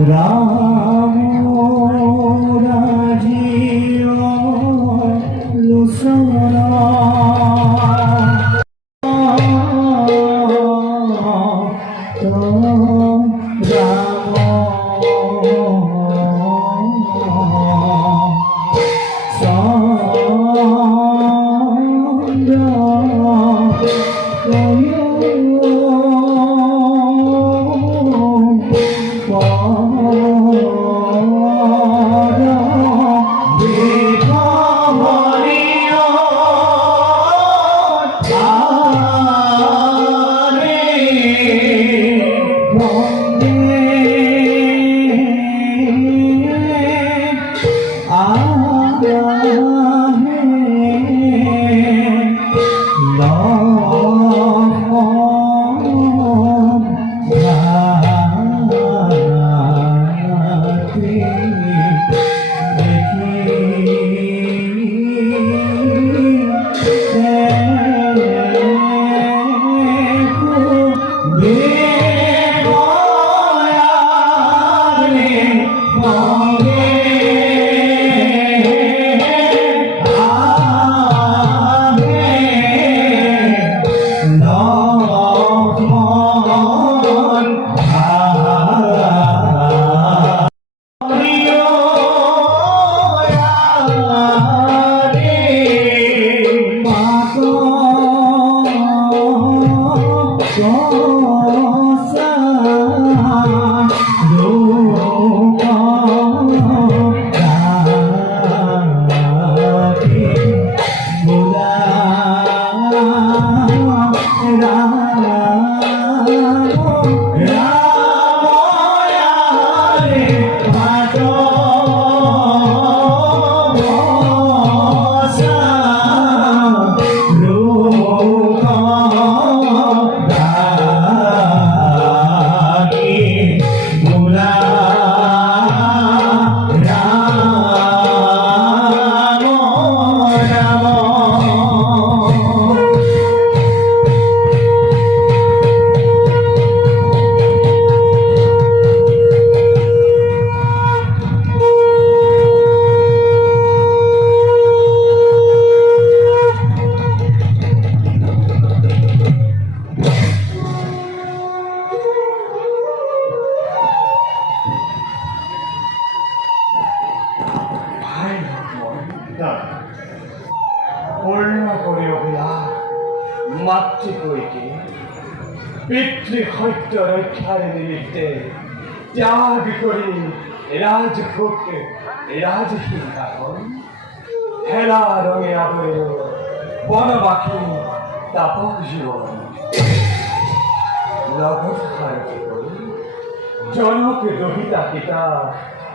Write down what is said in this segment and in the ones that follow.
রাম রাজিয় লুসনা পিতৃ সত্য ৰক্ষাৰ নিমিত্তে ত্যাগ কৰি ৰাজভোগ ৰাজসিংহাসন হেলা ৰঙে আদৰিল বনবাসী তাপস জীৱন লগত সাৰথি কৰি জনক দহিতা সীতা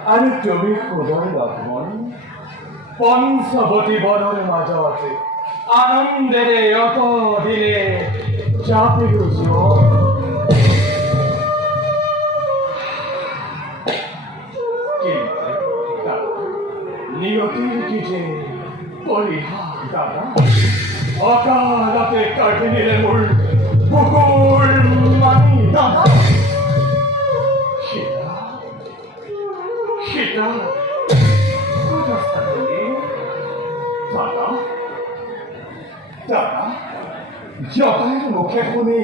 আৰু তুমি সুদৰ লক্ষ্মণ পঞ্চৱতী বনৰ মাজত আনন্দেৰে অতদিনে চাপিলো জীৱন নিয়তিৰ কি যে পৰিহাস দাদা অকালতে কাটি নিলে মোৰ বুকুৰ মানি দাদা সীতা সীতা দাদা দাদা জটাইৰ মুখে শুনি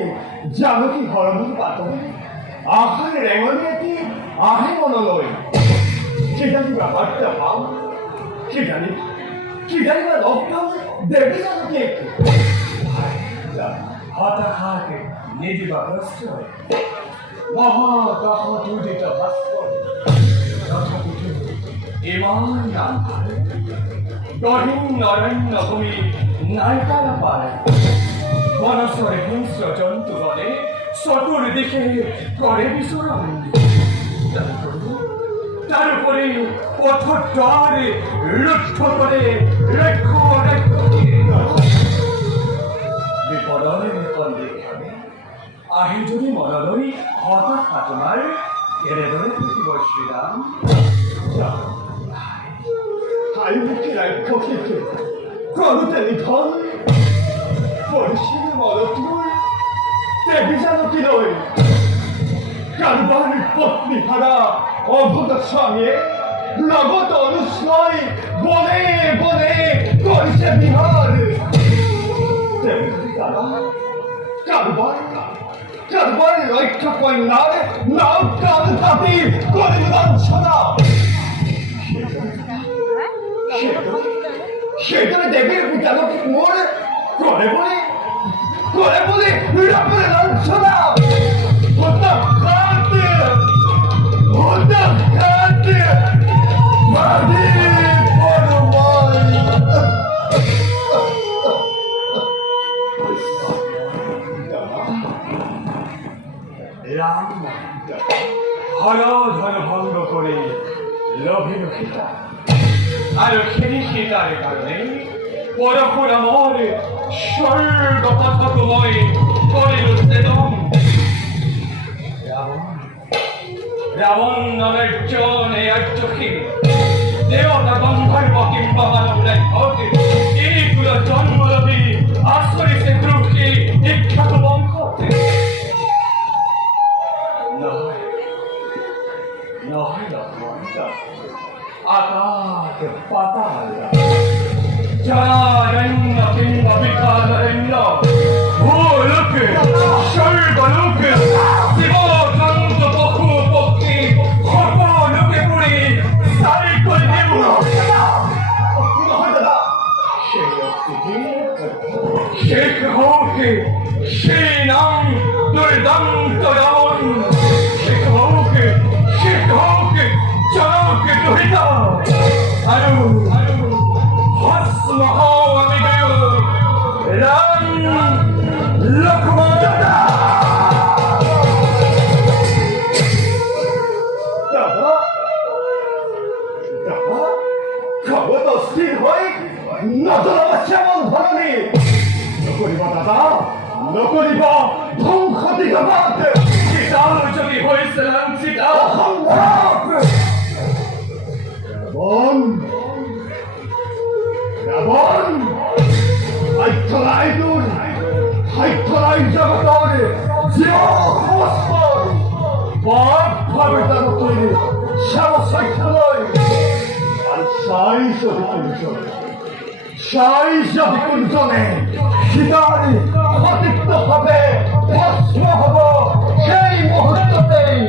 জানকী হৰণৰ বাতৰি আহাৰ ৰেঙনি এটি আহে মনলৈ কিজানিবা বাৰ্তা পাওঁ কিজানিবা লগ পাওঁ দেৱী জানকী হতাশাকে নিদিবা প্ৰশ্ৰয় মহাকাশোদিত ভাস্কৰ তথাপিতো ইমান নামভাৰ গহীন অৰণ্য ভূমি নাইকাৰ পাৰে মনসৰ হিংস্ৰ জন্তুগণে চতুৰ্দিশে কৰে বিচৰণ তাৰোপৰি পথৰ দ্বাৰ ৰুদ্ধ কৰে বিপদৰ সন্দেহে আহি যদি মনলৈ হতাশা তোমাৰ কেনেদৰে থাকিব শ্ৰীৰাম আয়ুকে ৰাক্ষসীকে কৰোঁতে নিধন পৰিছিল মনটোৰ দেৱী জানকীলৈ কারবার পত্নী হারা অভূত স্বামী নগদ অনুশ্রয় বনে বনে করেছে বিহার কারবার কারবার রক্ষা কন্যার নাম কাল তাতে করে লাঞ্ছনা সেখানে দেবীর পিতাকে মোর করে বলে রাপরে লাঞ্ছনা হতা খাতে মারি পরমাই রাম হর ধর ভঙ্গ করে লোভের সীতা আর সেই সীতার কারণে পরপুর আমার স্বর্গ পথকময় করিল সেদম রাবণ নামের জনে আর্যকে দেবতা গন্ধর্ব কিংবা মানব রাজ্যকে এইগুলো জন্মলভী আশ্রয় সে দ্রুকে বিখ্যাত বংশ নয় আকাশ পাতাল জনারণ্য কিংবা বিকারণ্য ভূলোকে স্বর্গলোকে শিবকান্ত পশু পক্ষী সকলোকে পুরি সারি করে দেব শেখ হোকে সেই নাম দুর্দান্ত রাবণ শেখ হোকে জনকে দহিত আরো ভস্ম হও আমি গেল রাম লক্ষ্মণ দাদা খবর তো স্থির হই নজর শ্যামল ধরণী নকরিব দাদা নকরিব ধ্বংস দিগবাদ সীতার যদি হয়েছিলাম সীতা রাবণ হাইথলাই জগতর বাপ ভাবে তার তৈরি শ্যামসাইথলয় আর সাই কুঞ্জনে সীতার ক্ষতিত্ব হবে ভস্ম হব সেই মুহূর্ততেই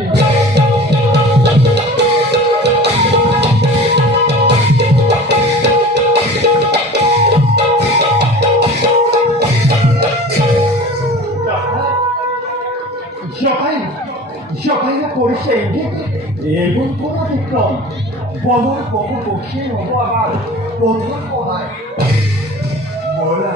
জগাইয়া করেছে এবং কোন বিক্রম বদর বহু বসে হবো আবার বন্ধুর পড়ায় বলা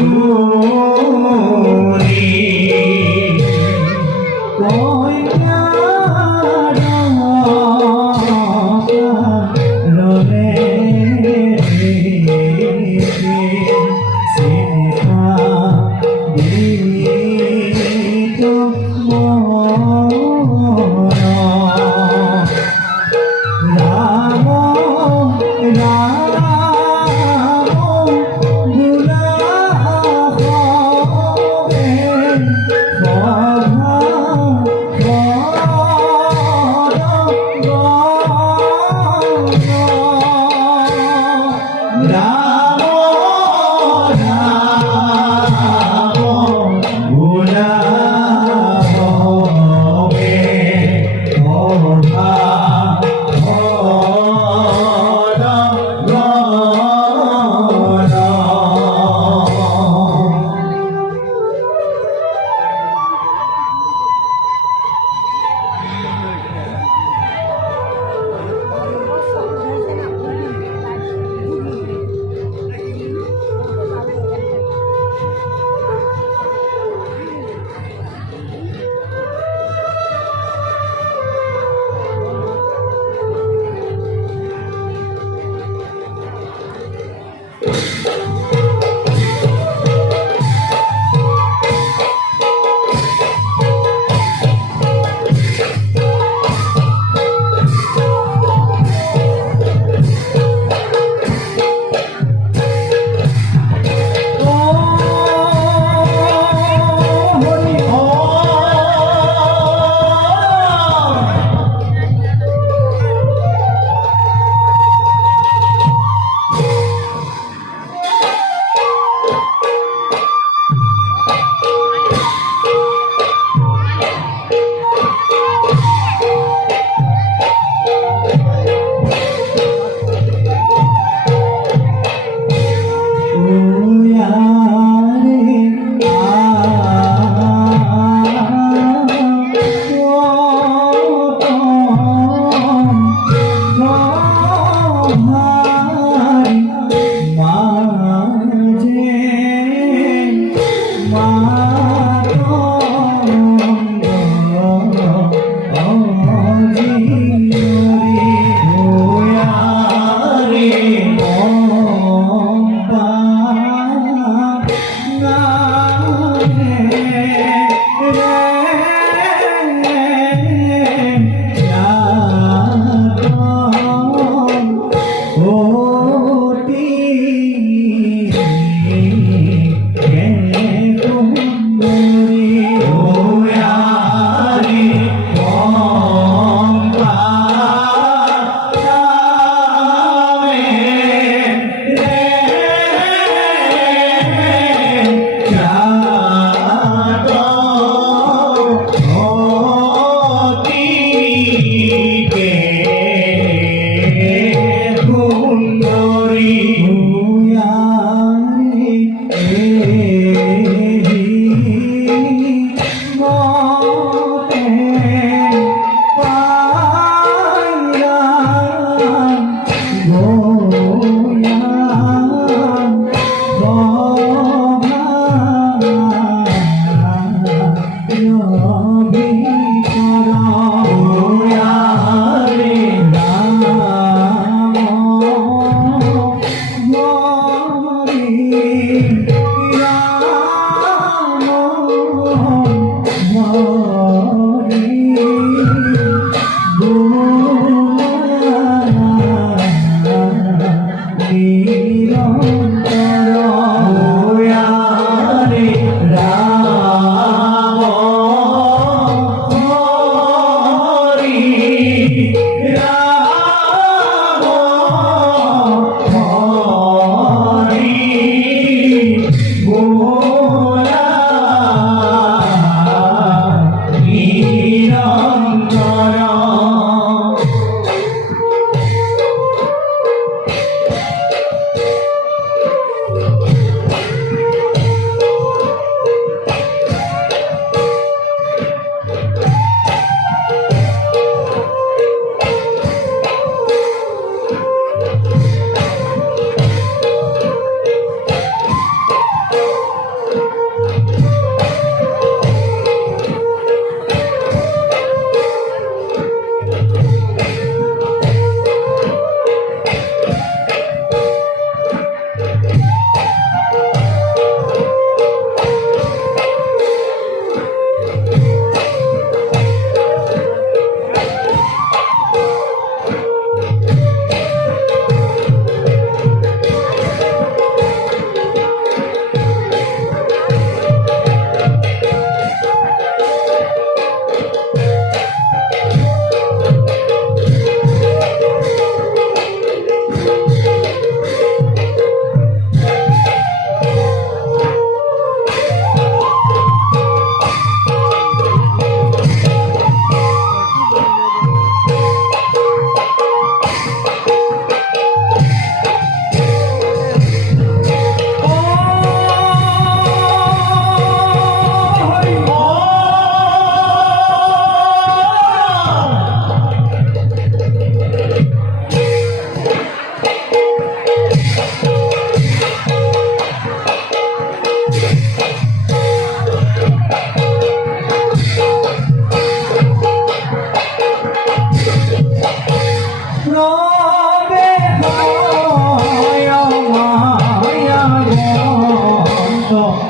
ঘুরি কইয়া রলে সিনেমা দিত রাম রাম দুলা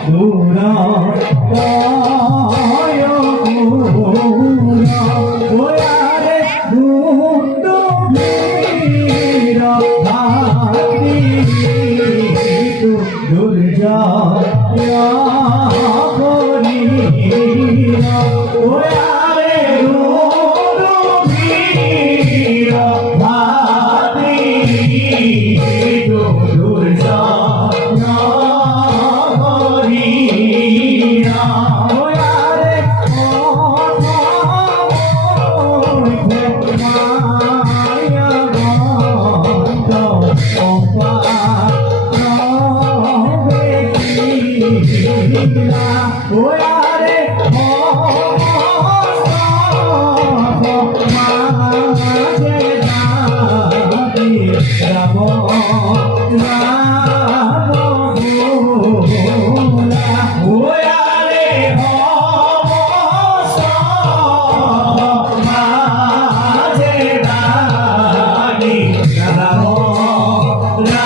দুরা কায় গুনা ওয়ারে দুন্দু বীরা ভাতি তু দুর্জা ইয়া করিনা ওয়ারে দুন্দু বীরা ভাতি তু দুর্জা ইয়া করিনা ওয়ারে মায়া গন্ধ অপা ওয়ারে মাঝে দাদি রাম রাম ভোলা ওয়ারে মাঝে দাদি রাম রাম ভোলা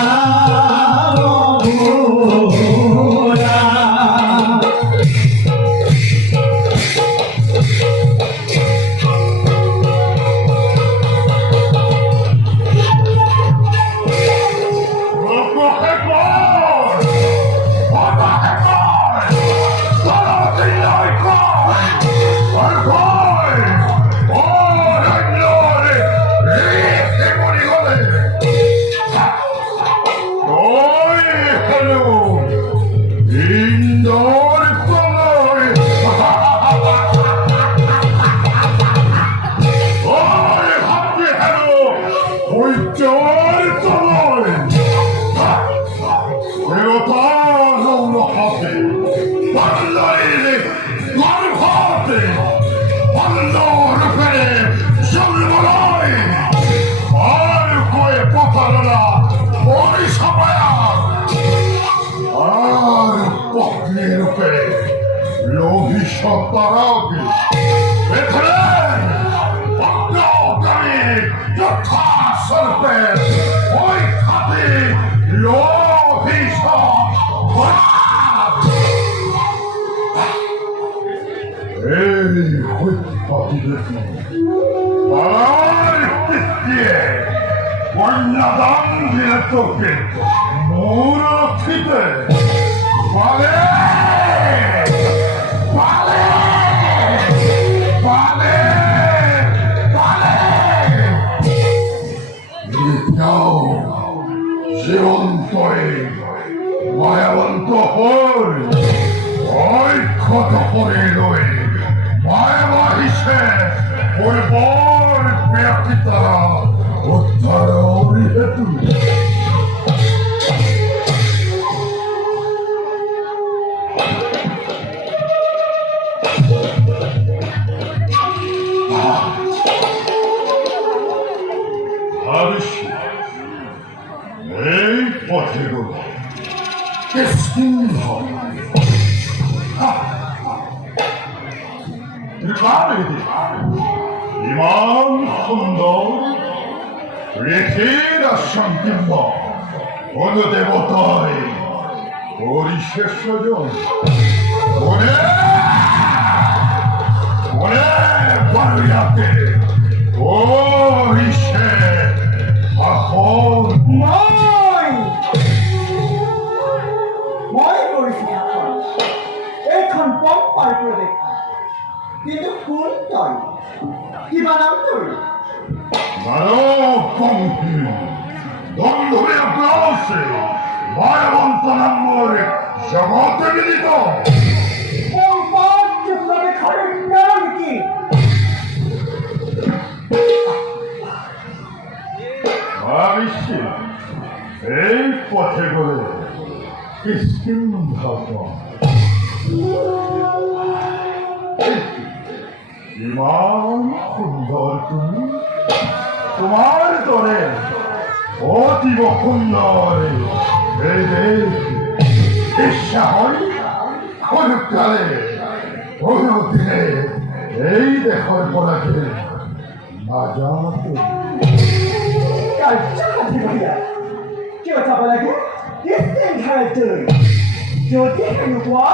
যদি এনেকুৱা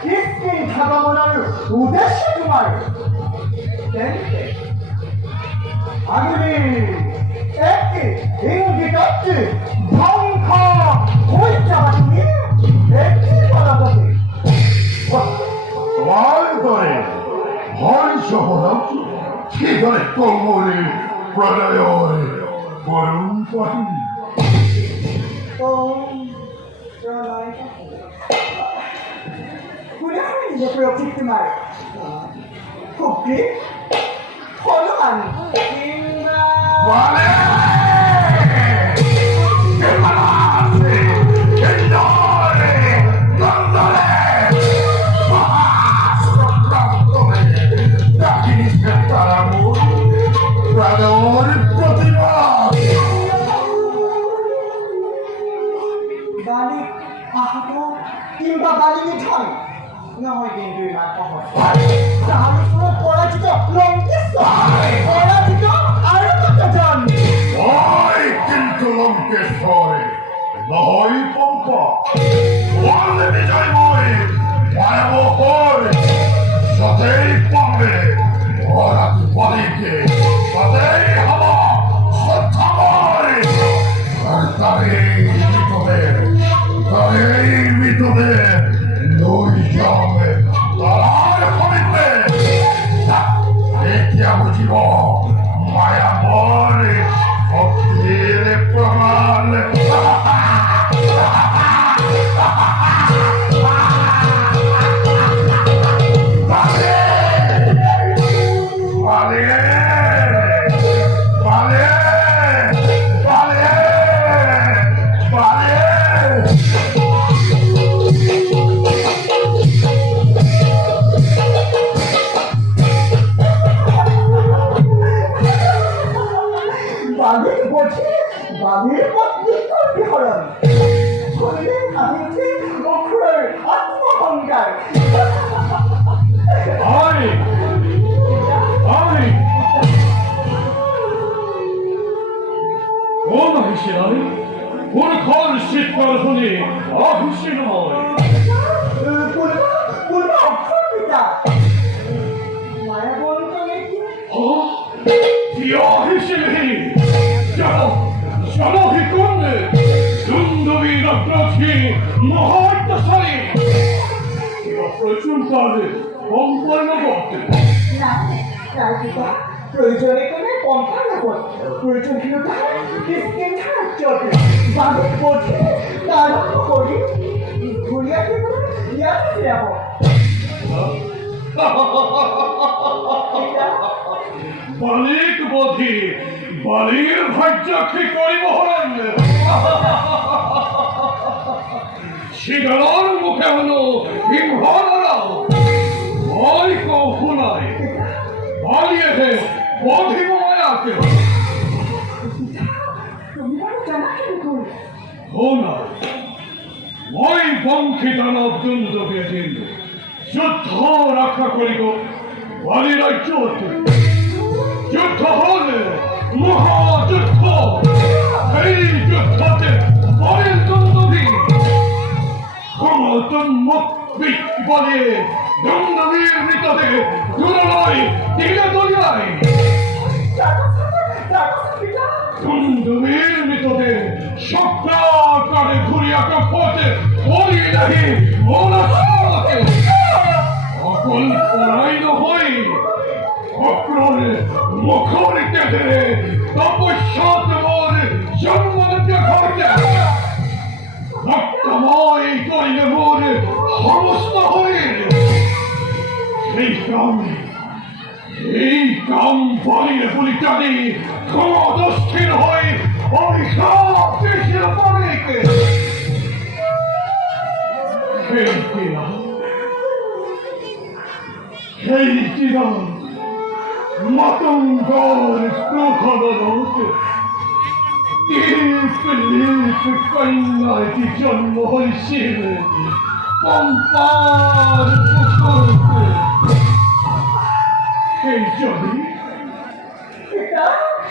স্কিন উদ্দেশ্য তোমাৰ তেন্তে আগুৰি একটি ইংগিতটি ধ্বংস হৈ যাবা তুমি একটি পলকতে তোমার দরে হংস হলাম কি করে কোমলে প্রণয় করুণ পাহি Kunahan niyo project tomorrow. Okay? Hold on. Vale! ¡Que malace! ¡Que llore! ¡Dándole! ¡Soprándole! ¡Daquis que para amor! ¡Rador protima! Balik ako কিংবা বালিনী ঠন নহয় কিন্তু ইমান সহজ তাহারি পুরো পরাজিত পরাজিত আর কতজন ওই কিন্তু লঙ্কেশ্বরে নহয় পম্পা ওয়ালে বিজয় মই ভয়াবহ হয় সাথেই পাবে ওরা বালিকে সাথেই হবা সত্যাময় আর তারই ভিতরে লই যাবে তার হইবে এতিয়া বুঝিব মায়া মরে ভক্তির প্রমাণ বাঘের পত্নী করবি হরণ শরীরে খাদিছে অক্ষরের আত্মহংকার কোন হিসে নয় কোন খল শীতকাল শুনে অহিসে নয় পূর্ব অক্ষর পিতা মায়া বলতো নাকি অহিসে নেই জানো জানহি কোন সুন্দরী রত্নী মহাত্মশালী প্রচুর কালে সম্পন্ন করতে না তার পিতা প্রয়োজনে কোনো পন্থা নেব প্রয়োজন ছিল তার স্কিন ছাড়া চলবে বাঘের পথে আরম্ভ করি ঘুরিয়াতে ইয়াতে যাব বালিক বোধি বালির ভাগ্য কি করিব হরণ শিগার মুখে হলো সিংহরাও ওই কৌশুনায় বালিয়েছে বোধি মায়াকে হোনা ওই বংশী দানব দ্বন্দ্ব পেয়েছেন যুদ্ধ রক্ষা করিব বালি রাজ্য যুদ্ধ হলে মহাযুদ্ধ এই যুদ্ধতে বালির দ্বন্দ্বী ক্ষমতন্মুখ বলে দ্বন্দ্বীর মৃতদেহ দুরলয় দিলে দলিয়ায় দ্বন্দ্বীর মৃতদেহ সপ্তাহে ঘুরিয়াকে পথে বলিয়ে রাখি মনস্বকে সকল পরাইন হই অক্রমে মুখরিতে ধরে তপস্যাত মোর জন্মলব্ধ ঘটে রক্তময় করিলে মোর সমস্ত হয়ে এই কাম বালিয়ে বলিটানি ক্রমদস্থির হয়ে অভিশাপ দেশের পানিকে সেই চিরন মাতঙ্গর প্রখবরকে টিপ লিপ কন্যাটি জন্ম হয়েছিল পম্পার পুকুরকে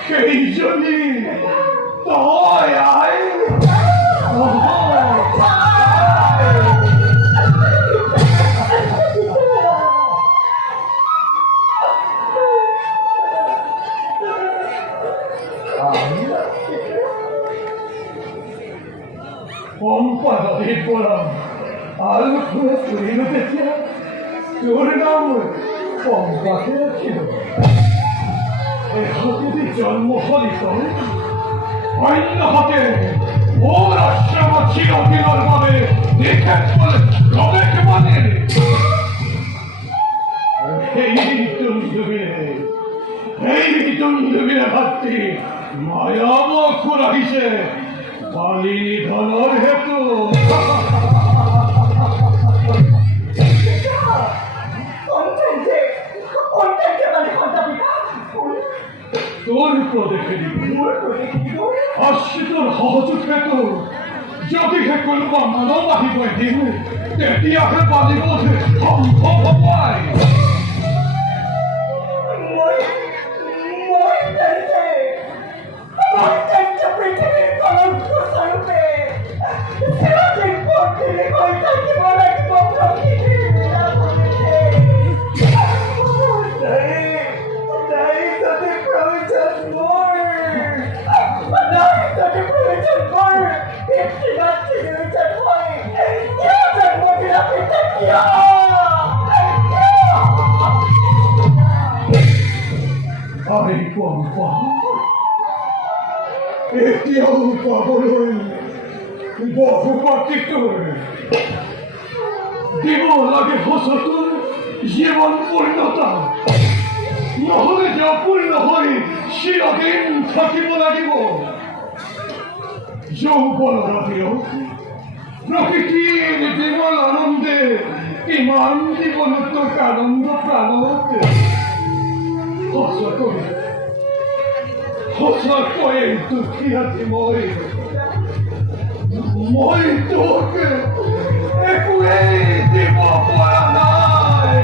সেই জন্যে তয় আয় তোর নাম পম্পাতে ছিল এ হাতে জন্ম ফলিত অন্য হাতে ওর আশ্রম ছিল দিনর ভাবে দেখে রবেক মানে এই তুন্দুবিনে ভাবছি মায়াব খুরাইছে বালি ধনর হেতু তোর প্রদেশে আসছে তোর সহযোগ হেতু যদি হে কোনোবা মানৱ আহিব এদিন তেতিয়াহে পালিব সম্ভৱ পায় আমি পম্পা এতিয়াও পাবলৈ বহুপাতিক দিব লাগে সঁচটোৰ জীৱন পূৰ্ণতা নহ'লে যে অপূৰ্ণ হৈ চিৰদিন থাকিব লাগিব যৌৱনৰ বিৰহ প্ৰকৃতিৰ বিমল আনন্দে ইমান জীৱনটোক আনন্দ প্ৰাণত সঁচাকৈয়ে দুখী আছি মই তোক একোৱেই দিব পৰা নাই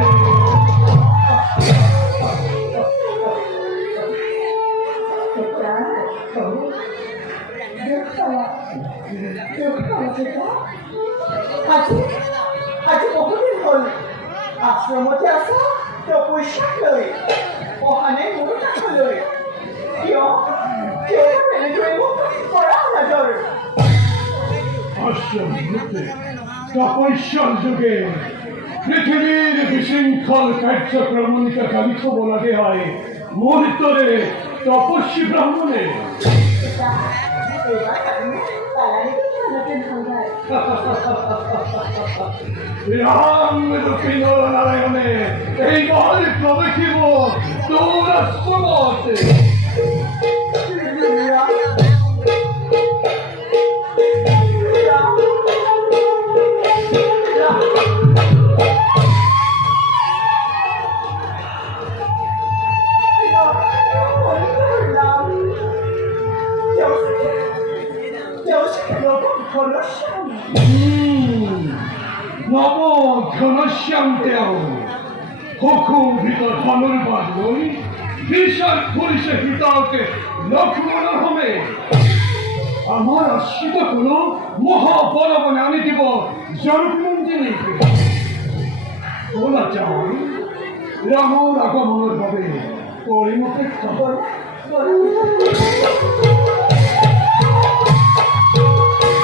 আজি বহুদিন হ'ল আশ্ৰমতে আছা তপস্যাক লৈ অহা নাই মোৰ কাষলৈ কিয় এনেদৰে মোক কৰা নজৰ আশ্ৰমতে তপস্যাৰ যোগে পৃথিৱীৰ বিশৃংখল কাৰ্যক্ৰমণিকা কালি থ'ব লাগে হয় মুহূৰ্তৰে তপস্বী ব্ৰাহ্মণে রামরূপী নরনারায়ণে এই মহল প্রবেশিব তোর আশ্রমতে নব ঘনশ্যাম দেও হকুভিত ধনুর্বাদ লই বিশাল পুলিশে হিতাকে লক্ষ্মণের হবে আমার আশ্রিত কোনো মহাবলবনে আনি দিব জনমন্দিরে তোলা চাই রামর আগমনের ভাবে পরিমতে খবর Oh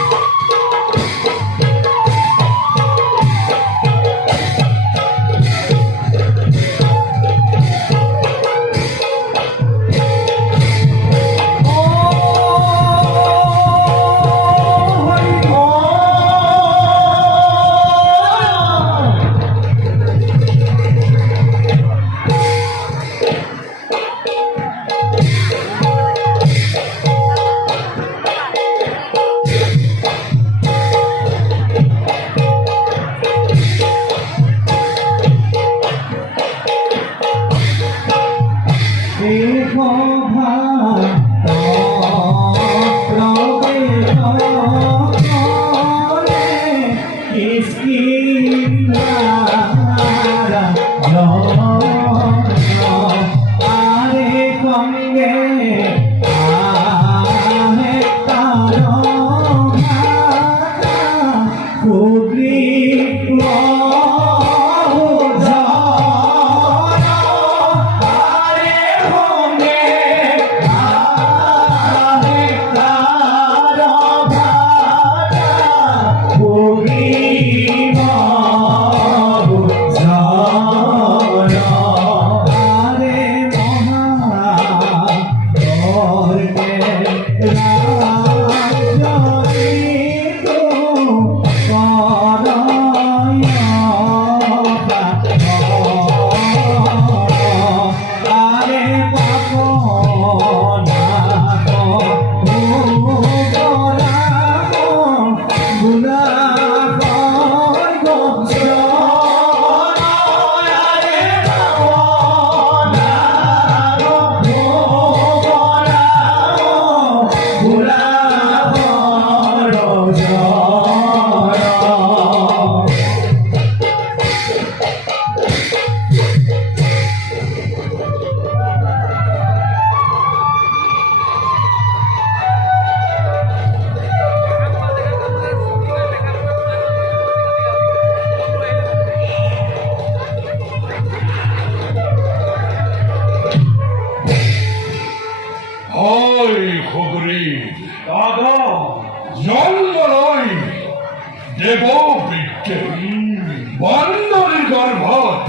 গর্ভত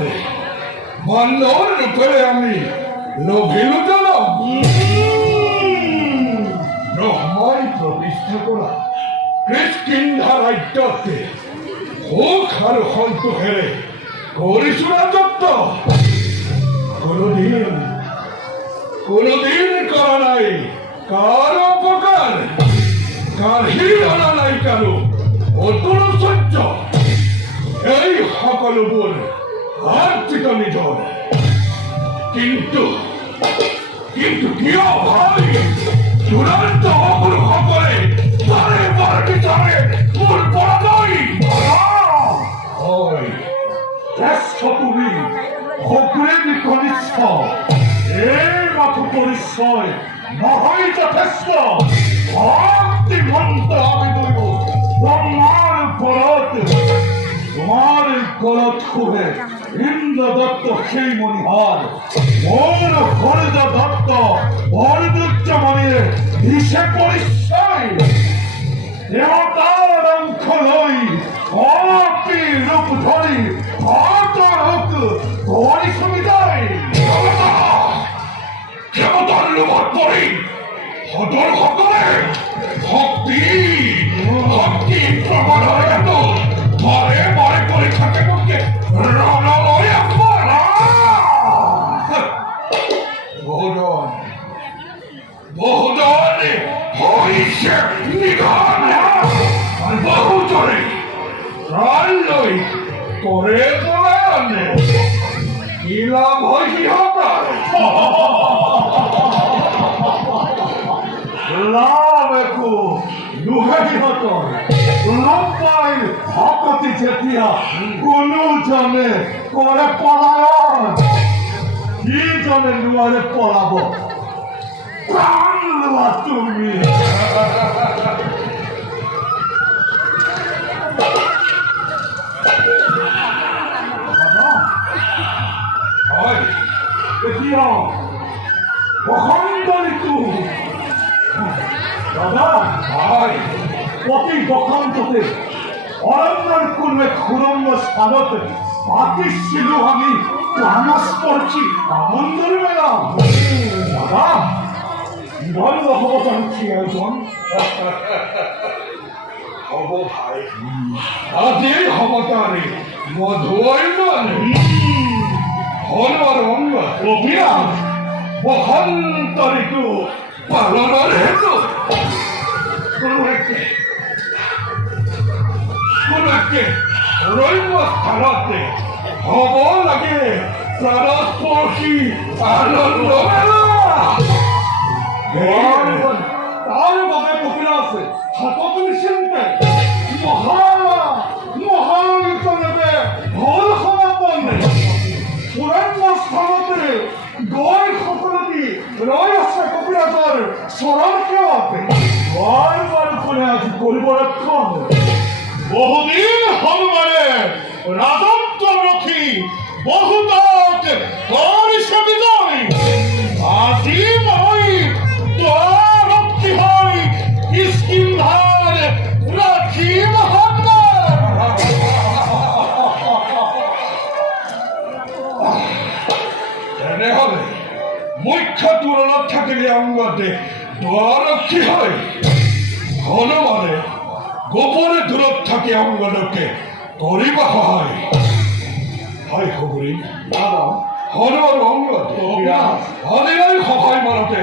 বন্ধর রূপে আমি লোভিল জনম ব্রহ্মাই প্রতিষ্ঠা করা কৃষ্কিন্ধা রাজ্যতে হোক আর হন্ত হেরে করিস রাজত্ব কোনদিন করা নাই কার অপকার কার হিরণা নাই কারো অতুল সহ্য এই সকলবোৰ আর্থিক নিধন কিন্তু কিয় ভাই চূড়ান্ত অগুলো সকলে তারে বার বিচারে মূল পরাজয় হয় শ্রেষ্ঠ তুমি অগ্রেণ কনিষ্ঠ এই মাথু পরিচয় নহয় যথেষ্ট ভক্তি মন্ত্র আমি দৈব ব্রহ্মার পরত তোমার গলত খুবে ইন্দ্র দত্ত সেই মণিহার মোর হরিদ দত্ত বরদুচ্চ মণিরে হিসে পরিচয় দেবতার অঙ্ক লই অপি রূপ ধরি হত রূপ ধরি সুবিধায় ক্ষমতার লোভত পৰি সদর সকলে ভক্তি প্রবল হয়ে যেত বারে বারে পরীক্ষাকে পক্ষে বহুজন হইছে নিধন আর বহুজনে প্রাণ লই করে পলায়ন কি লাভ হয় সিহঁতৰ লাভ একো দুহে সিহঁতৰ লাভ পাই ভকতি যেতিয়া কোনো জনে কৰে পলায়ন সিজনে নোৱাৰে পলাব প্ৰাণ লোৱা তুমি এতিয়া বসন্ত ঋতু দাদা হয় প্রতি বসন্ততে অরণ্যের কোনো এক সুরম্য স্থানতে পাতিছিল আমি প্রাণস করছি আনন্দের মেলা দাদা বন্ধ হব জানছি আয়োজন হব ভাই আজই হব তারে মধুয় মানে হলর অঙ্গ অভিরাম বসন্ত ঋতু পালনের হেতু কোনো একে রৈব স্থানতে হব লাগে প্রাণস্পর্শী আনন্দ মেলা তার বাবে কপিলা আছে হাতত নিশ্চিন্তে মহায়ুত নেবে ঘর সমাপন সুরম্য স্থানতে গৈ সকলতি ৰৈ আছে কপিৰাজৰ চৰণ সেৱাতে বাৰ কোনে আজি কৰিব ৰক্ষণ বহুদিন হল মানে ৰাজত্ব ৰখি বহুতক কৰিছে বিজয় আজি মই ৰক্ষী হৈ কিষ্কিন্ধাৰ ৰাখিম তেনেহলে মুখ্য তুলনাত থাকিলে অংগতে দুৱাৰক্ষী হয় হনুমানে গোপনে দূৰত থাকি অংগদকে কৰিব সহায় হয় খবৰি হনুমান অংগত অনিৰাই সহায় মানতে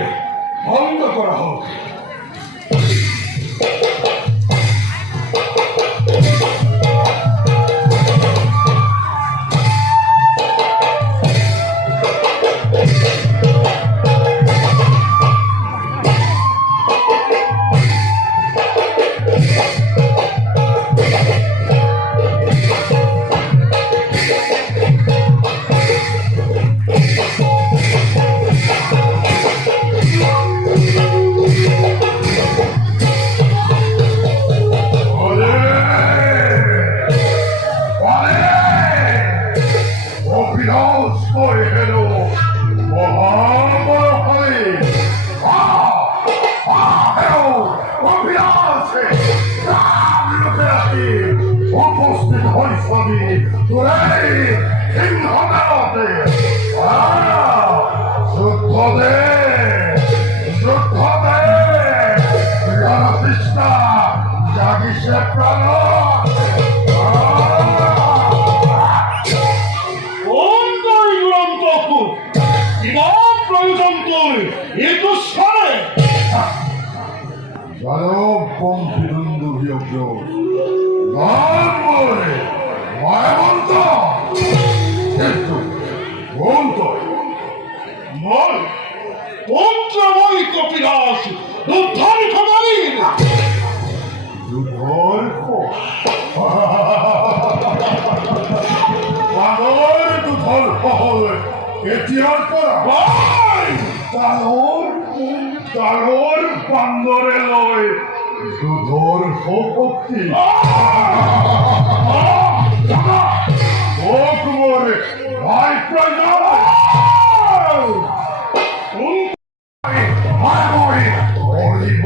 ভংগ কৰা হওক দে যুদ্ধ দে রণকৃষ্ণ জাগিছে প্রাণ কোন তুই দুরন্ত অকুল কিবা প্রয়োজন তোর একটু সরে জনপন্থী বন্ধুবিয়োগ্য নামরে মায়াবন্ত কিন্তু বন্ত মই মন্ত্রময় কপিলাস দুর্ধারিত মালিন দুধর্ষ পাগল দুধর্ষ হলে এতিয়ার পৰা ডাঙৰ বান্দৰে লৈ দুধৰ শক্তি মোৰে ভাই প্ৰয়োজন কৰিব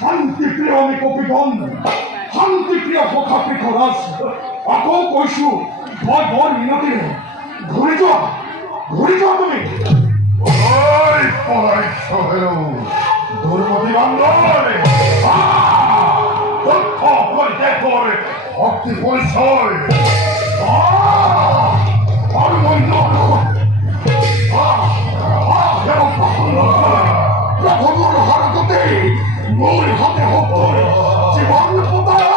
শান্তিপ্ৰিয় আমি কপিগণ শান্তিপ্ৰিয় সখা পৃথৰাজ আকৌ কৈছো মই বৰ মিনতিৰে ঘূৰি যোৱা তুমি ঐ পলাইছ হেৰৌ দুৰ্মতি বান্দৰ দক্ষ দেশৰ শক্তি পৰিচয় আৰু মই প্ৰথমৰ হাৰতে মোৰ হাতে হকৰ জীৱন পতায়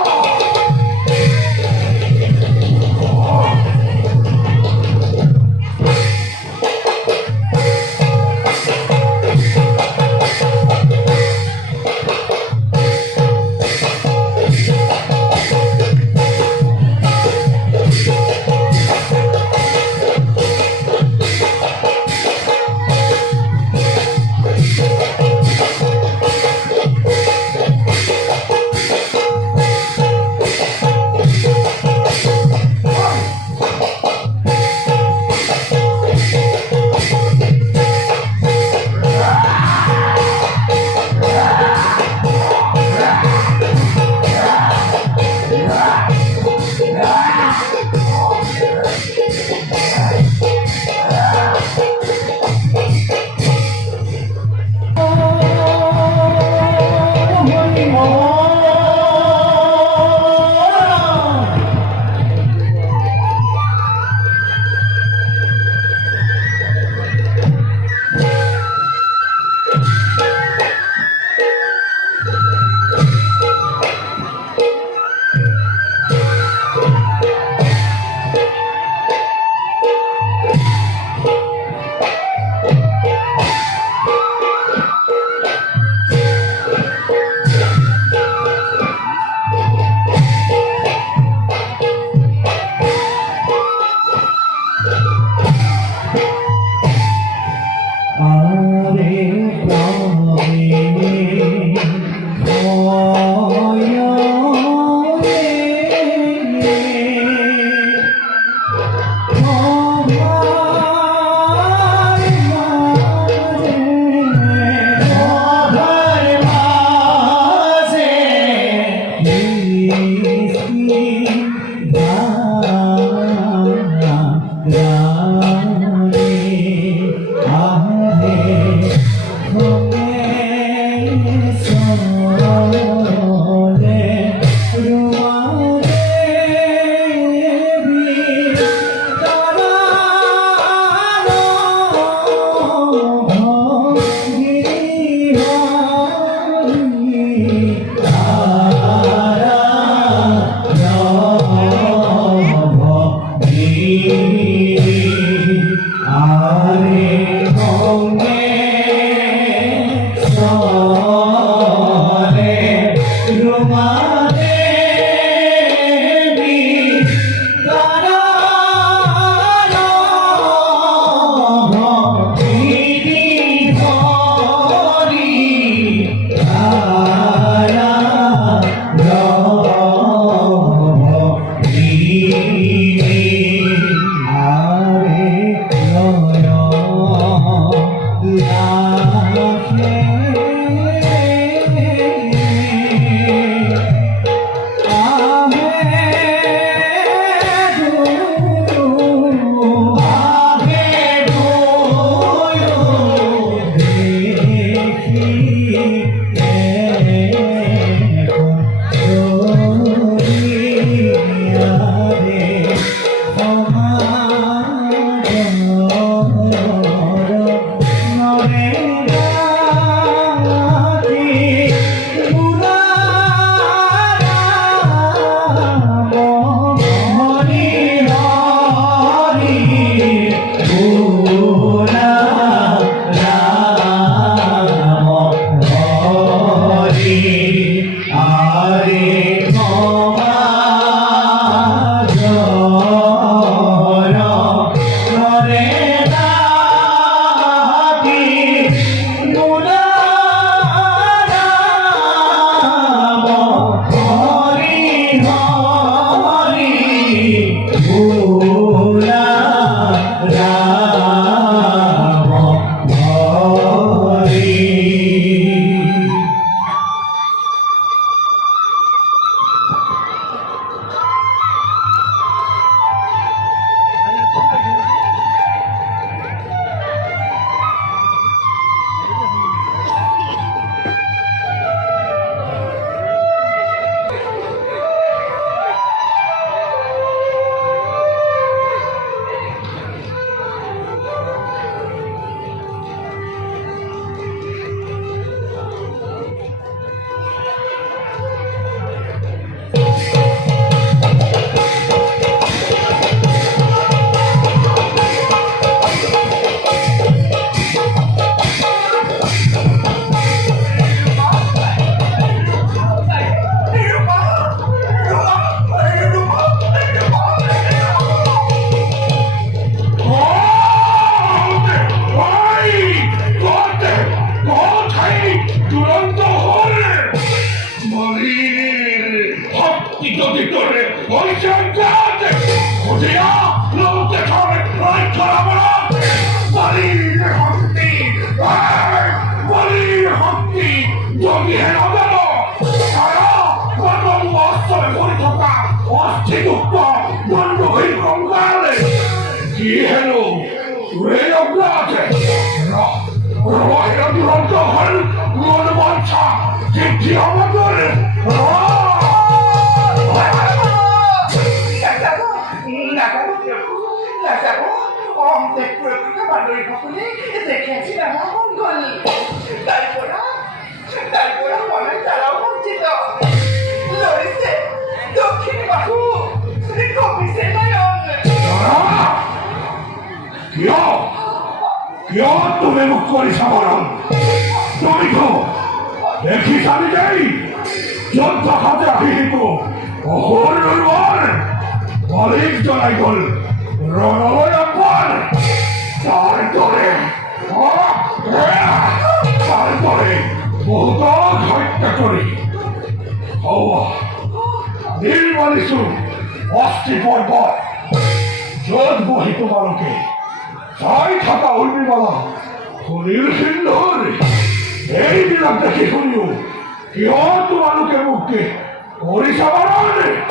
기회는 없어도 나야 너무 왔어요 우리 থকা 어찌됐다 연극의 건강을 기회는 왜 없나게 너희는 연극을 너는 원차 기피하면들 나자고 대꾸를 만들어 갖고니 대캐치 나가 걸 달고라 원을 따라오고 지도 로리세 도키니 마고 커피 세나요 기어 तुम्의 목걸이 사모랑 너희도 내 기사리제이 전투하자 히고 호를 원 머리 전화 이걸 러너야 관 달돌이 달돌이 모두 갈때거리 어와 일반이수 어스티 보이보 전부 히토마로게 사이 타다 올리마다 소리를 신너리 에이비랑 다시 소리요 기어도 마루게 묻게 오리 사바라네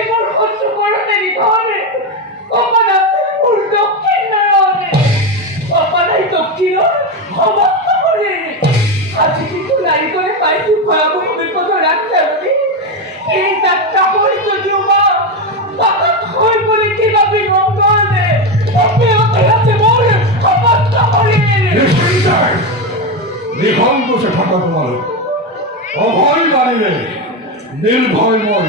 이걸 어쩌고를 내리 더하네 오빠 나한테 뭘 넣겠나요 오빠 날 넣기는 허벅덩어리니 아직 이거 나 이거에 말씀 거하고 있는 것을 놨다더니 이 닥다고 있어지 오마 나가 얼굴이 기가 비는 거네 어떻게 뭐를 허벅덩어리니 내 신장 네 방곳에 바꿔도 말고 어허이 아니네 늘 벌머리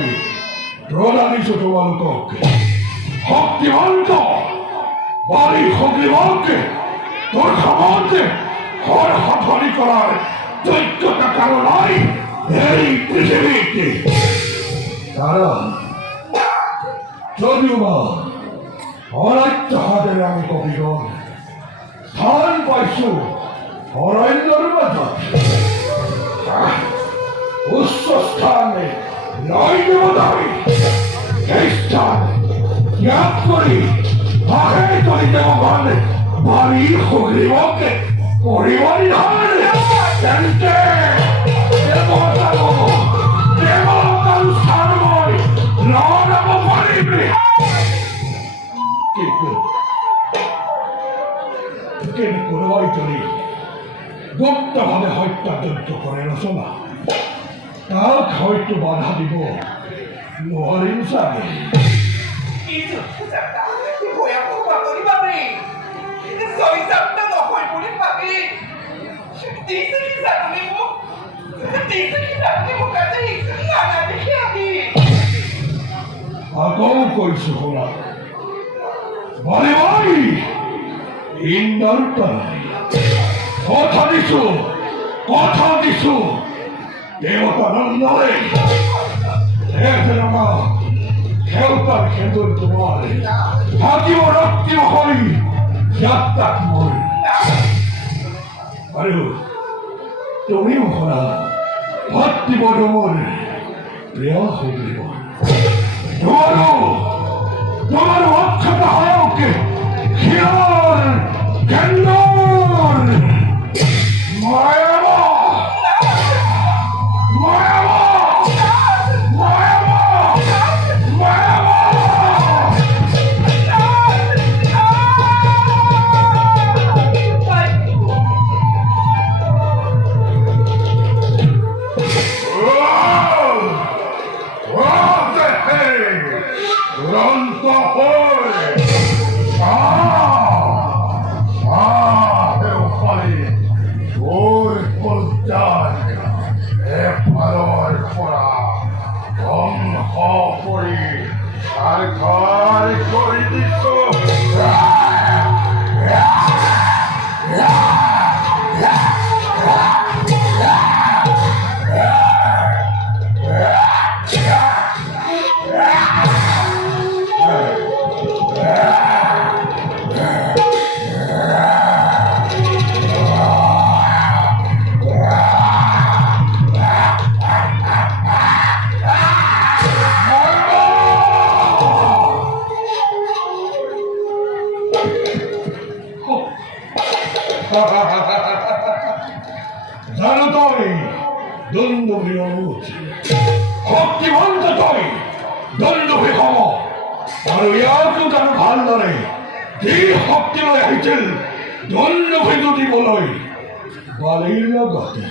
돌아다니서 좋아하는 거 없게 헛디 많다 말이 헛디 많게 널 가만한테 헐 헛허니 거라 뜰거다 가로라이 에이 뜻이 있지 나는 저디우마 어라이트 하대량이 거비건 산바이수 어라이 너를 맞아 우소스탄에 너희들보다위 게스탄 약거리 아해토리 대왕관에 말이 호기리 먹게 꼬리머리 하네 땡땡 내모다고 내모다고 사는 머리 너라고 말이니 깨끗 꼬리머리 저리 높다하게 허있다던 조건에는 소나 다 허있도만 하디고 노을 인사해 이주 찾았다 뭐야 꼬박꼬리 바비 소이 잡다 너 얼굴이 바비 디스키 사람이 뭐까지 나나게 해야지 아까운 있으구나 말해봐이 인나를 따라이 거타디수 내어다는 너래 대사람아 개우따를 개돌 도와래 하기원 억지로 허이 약딱 뭘 아유 또미우거나 밭디버려 뭘 배어허기고 너마루 억하다 하여오게 기어를 갱놀 뭐야마 나는 더위 দণ্ডপ্রিয় অনুভূতি শক্তিমন্ত তই দণ্ডপ্ৰিয় হব আৰু ইয়াকো তাৰ ভালদৰে যি শক্তি লৈ আহিছিল দণ্ডপ্ৰিয়টো দিবলৈ বালিৰ লগতে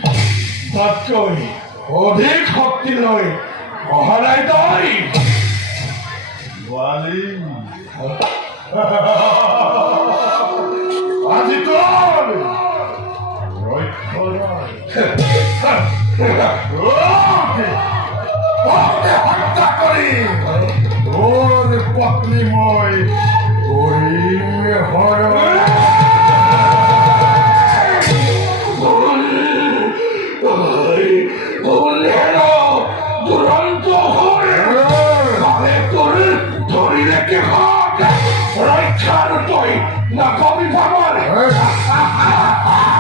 তাতকৈ অধিক শক্তি লৈ অহা নাই তই বালি আজি তোর হত্যা করি তোর পত্নী মই দুরন্ত হয়ে তোর ধরি রেখে ভাগ রক্ষার তৈ না কবি ভাবার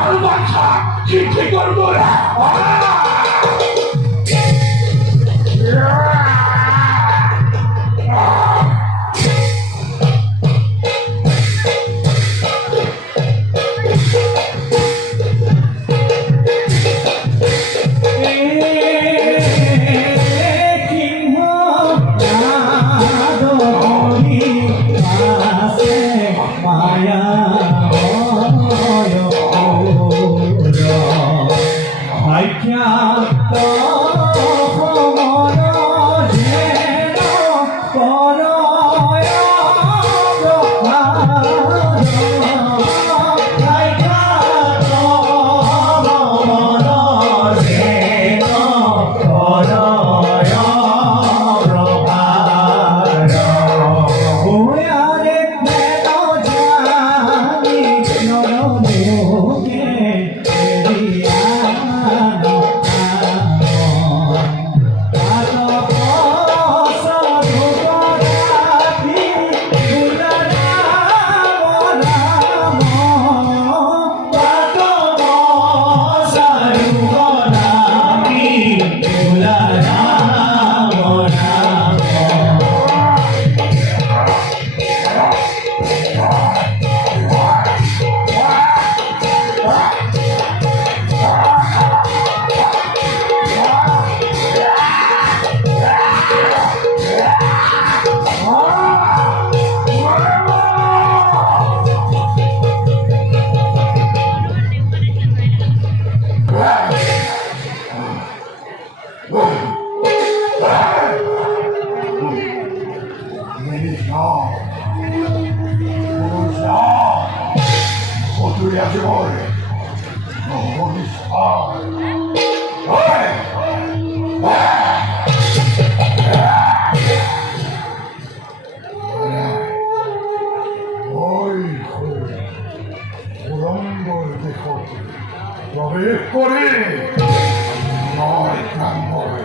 আর বাচ্চা চিঠি করবো প্রবেশ করে নয় প্রাঙ্গণে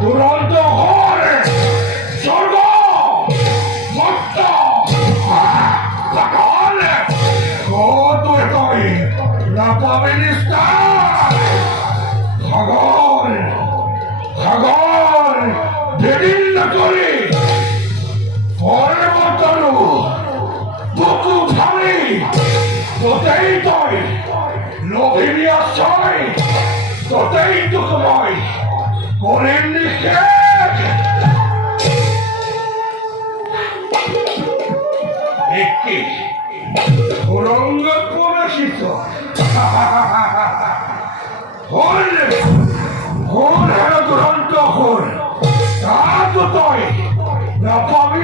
দুরন্ত হরে স্বর্গ মত্ত সকল কত কই না পাবেনি খগর খগর বিভিন্ন করে পর্বতরু বুকু ছাড়ি তোতেই তই লোভিনী আশ্রয় তোতেই দুঃখময় করেন নিষেধ একটি সুরঙ্গ প্রবেশিত হল হল হেন দুরন্ত হল তা তো তই না পাবি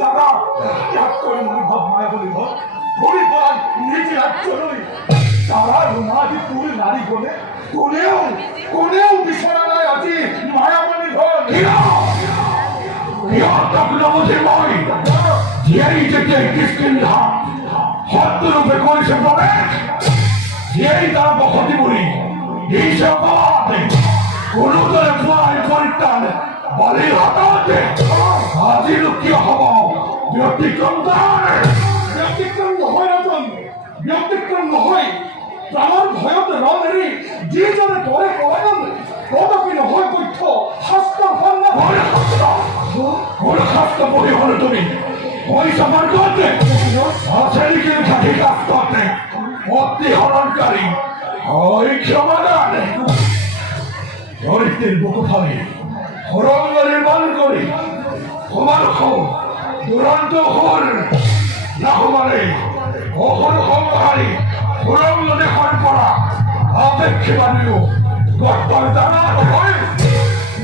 দাদা ত্যাগ করে মনোভাব মায়া বলিব ঘড়ি পড়ার নিজে রাজ্য নই তারা রুমাদি তুল নারী গলে কোনেও বিছানায় আছি মায়ামণি ধন দিয়েই যেতে কৃষ্ণা হত্যরূপে করেছে প্রবেশ দিয়েই তারা বসতি বলি এই সবাদ কোন দলে প্রায় পরিত্রাণ বলির হঠাৎ আজি লুকিয়ে হব ব্যতিক্রম ব্যতিক্রম নহয় ৰাজন ব্যতিক্রম নহয় প্ৰাণৰ ভয়ত ৰণ এৰি যিজনে তৰে পলায়ন কদাপি নহয় পথ্য শাস্ত্ৰৰ সন্মান শাস্ত্ৰ পঢ়ি হল তুমি পইচা মান করতে আছেলিকে খাটি কাজ করতে অতি হরণকারী ওই ক্ষমাদান চরিত্রের বুকু ফালি হরঙ্গ নির্মাণ করি তোমার খবর দুরন্ত হল না হমারে অহল সংহারী হরঙ্গ দেখার পরা আপেক্ষে বানিও গর্তর জানা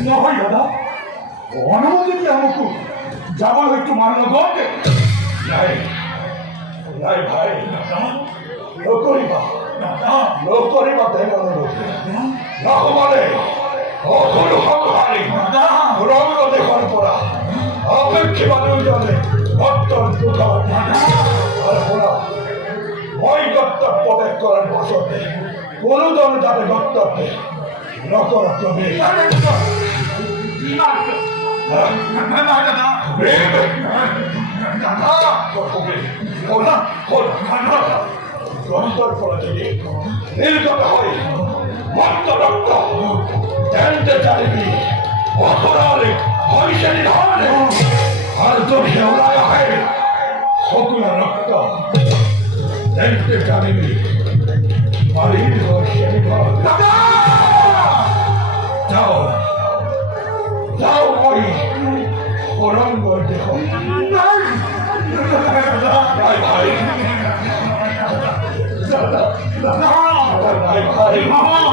নহয় দাদা অনুমতি কি আমাকে যাব হয়তো মান্য গর্বে নাই নাই ভাই নকরিবা নকরিবা তাই অনুরোধ না হমারে অহল সংহারী হরঙ্গ দেখার পরা আপেক্ষে বানিও জানে গর্তর দুঃখার আর পরা ওই কর্তব্য ত্যাগ করার বসতে কোনো জন যাতে কর্তব্যে নকর তবে গ্রন্থর ফলে যদি নির্গত হয় মত্ত রক্ত জানতে চাইবি অপরাধে হইসে নিধনে আর তো হেওড়ায় হয় সকল রক্ত জানতে চাইবি বাড়ির হইসে নিধন যাও যাও ওই হরঙ্গ দেখো ভাই ভাই ভাই ভাই মায়া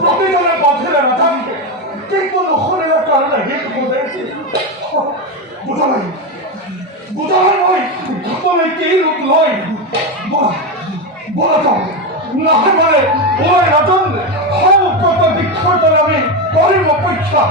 প্রতিজনের পথে না থাকবে যে কোনো হলের কারণে হেট করেছে বোঝা নয় গোপনে কে রূপ নয় বলা যাও না হয় ওই রাজন সব কত বিক্ষত আমি করিব অপেক্ষা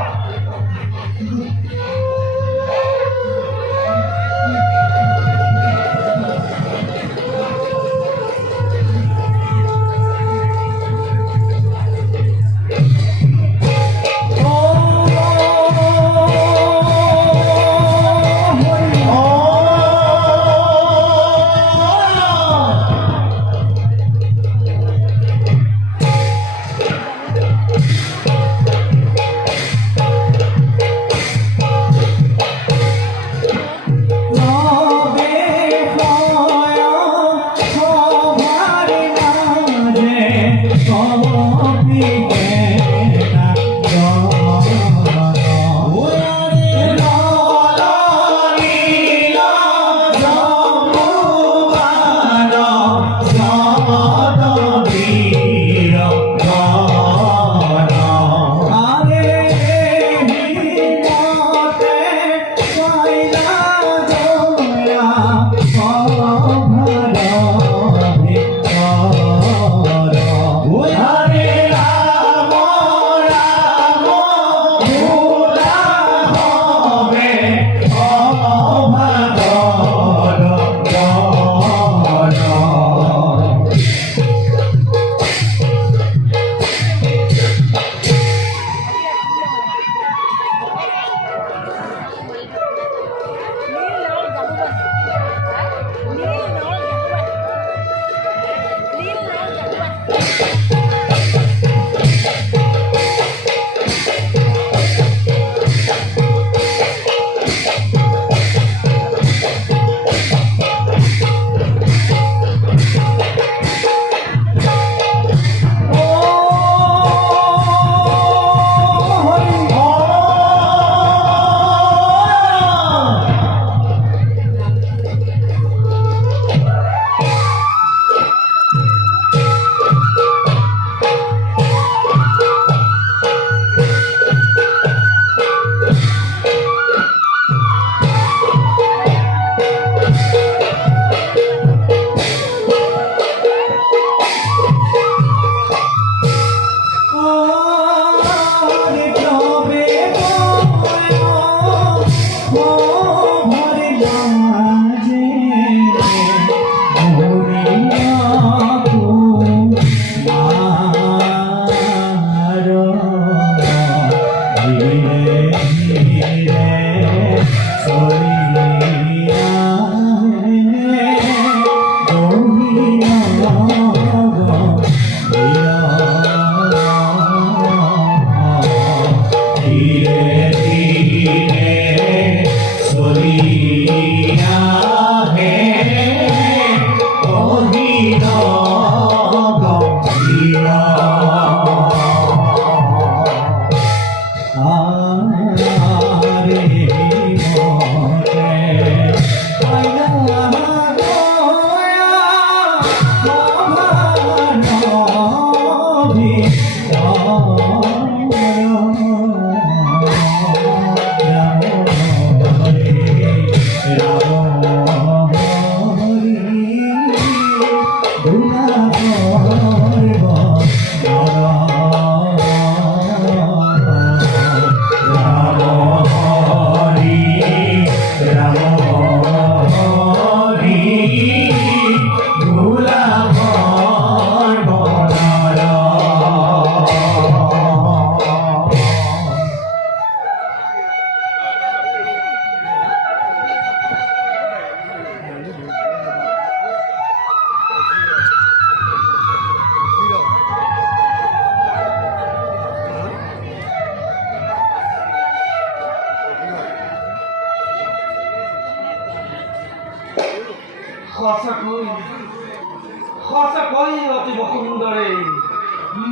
সঁচাকৈ অতীব সুন্দৰে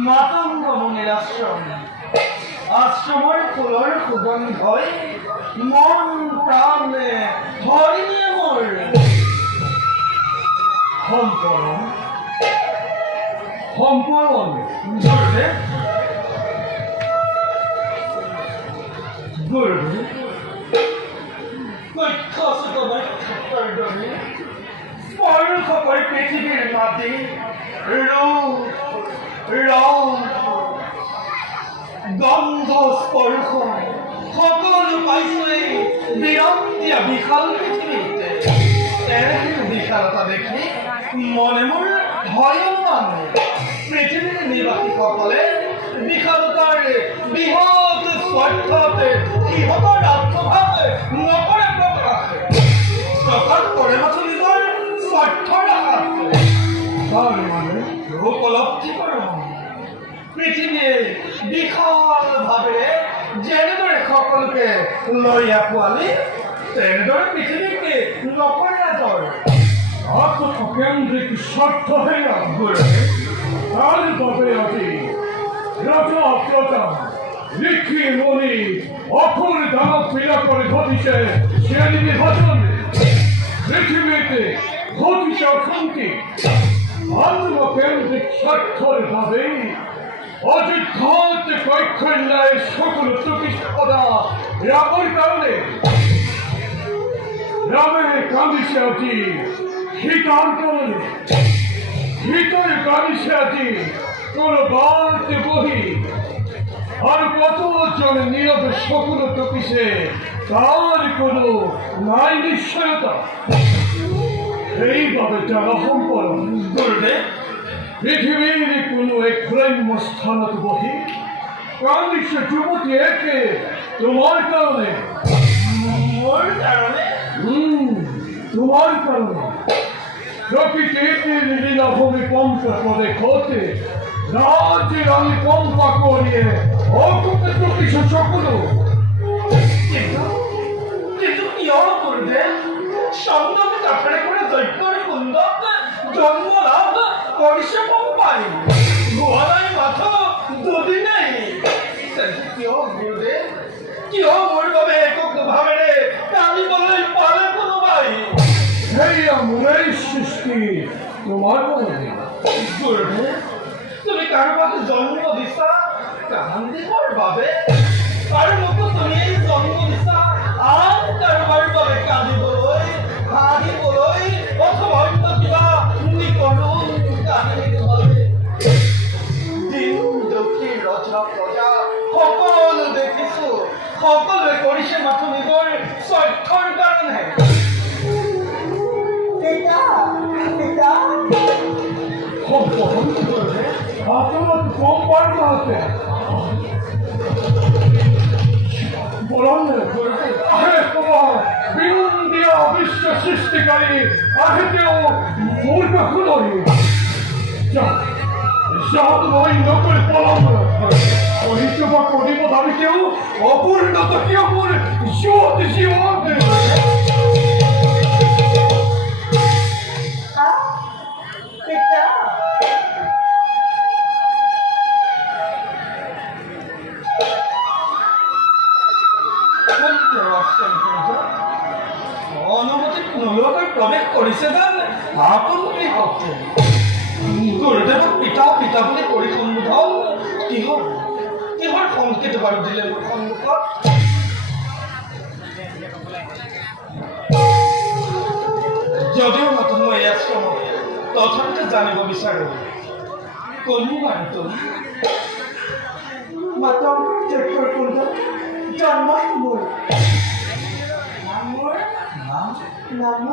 মাতংগ মুনিৰ আশ্ৰম আশ্ৰমৰ ফুলৰ সুগন্ধই মন প্ৰাণে ধৰি নিয়ে মোৰ সম্পৰণ জোৰতে গুৰুদেৱ কক্ষচুত নক্ষত্ৰৰ দৰে স্পৰ্শ কৰি পৃথিৱীৰ মাটি ৰূপ ৰং গন্ধ স্পৰ্শ সকলো পাইছোৱেই বিৰন্তীয়া বিশাল পৃথিৱীতে এনে বিশালতা দেখি মনে মোৰ ভয়মান পৃথিৱীৰ নিবাসীসকলে বিশালতাৰ বৃহৎ স্বাৰ্থতে সিহঁতৰ আত্মভাৱে নকৰে প্ৰকাশ কৰে মাথো নিজৰ স্বাৰ্থৰ মানে উপলব্ধি কৰে পৃথিৱীয়ে বিশাল ভাৱেৰে যেনেদৰে সকলোকে লৈ পোৱালি তেনেদৰে পৃথিৱীকে নকৰে আদৰ অকেন্দ্ৰিক স্বাৰ্থহে তাৰ বাবে আজি ৰজা প্ৰজা লিখি মনি অফুৰ দানৱ বিলাকৰ ঘটিছে শ্ৰেণী বিভাজন পৃথিৱীতে ঘটিছে অশান্তি আত্মকেন্দ্রিক স্বার্থের ভাবে অযোধ্যাত কৈখন্যায় সকল চিকিৎসকরা রামের কারণে রামে কাঁদিছে আজি সীতার কারণে সীতার কাঁদিছে আজি কোন বাড়তে বহি আর কতজন নীরবে সকল টপিছে তার কোন নাই নিশ্চয়তা এইভাবে যারা সম্পন্ন করবে পৃথিবীর কোনো এক গ্রাম্য স্থানত বহি কাঁদিছে যুবতী একে তোমার কারণে মোর কারণে তোমার কারণে প্রকৃতির লীলাভূমি পম্পা করে ক্ষতে রাজ্যের আমি পম্পা করিয়ে অকুপে কিছু সকল কিন্তু কিয় করবে সন্ন্যত কাপড়ে করে দৈত্যর কুন্দক জন্ম লাভ করিছে পম্পাই গোয়ালাই মাথা দুদিনেই কিয় গুরুদেব কিয় মোর বাবে একক ভাবেৰে কাঁদিবলৈ পালে কোনোবাই সেই আমোৰে সৃষ্টি তোমাৰ বাবে গুরুদেব তুমি কাৰোবাক জন্ম দিছা কান্দিবৰ বাবে আৰু মোকো তুমি এই জন্ম দিছা আন কাৰোবাৰ বাবে কান্দিবলৈ হাঁহিবলৈ অথবা অন্য কিবা নিকৰুণ কাহিনীৰ বাবে দিন দুখী ৰজা প্ৰজা সকলো দেখিছো সকলোৱে কৰিছে মাথো নিজৰ স্বাৰ্থৰ কাৰণে আপনার কম পারবে আছে বলুন আহে তোমার বিন্দিয়া বিশ্ব সৃষ্টিকারী আহেতেও মূর্খ খুলই যাও নই নকল পলম করিত বা করিব ভাবি কেউ অপূর্ণত কেউ মোর জীবত জীবন অনুমতি নলোৱাকৈ প্ৰৱেশ কৰিছে যেন আপুনি ভাবছে গুৰুদেৱক পিতা পিতা বুলি কৰি সম্বোধন কিহৰ সংকেত বাৰু দিলে মোৰ সন্মুখত যদিও নতুন মই এই আশ্ৰমত তথাপিতো জানিব বিচাৰোঁ কলো বাৰু তুমি মাতম চৈত্ৰৰ কুণ্ড জন্ম মোৰ নাম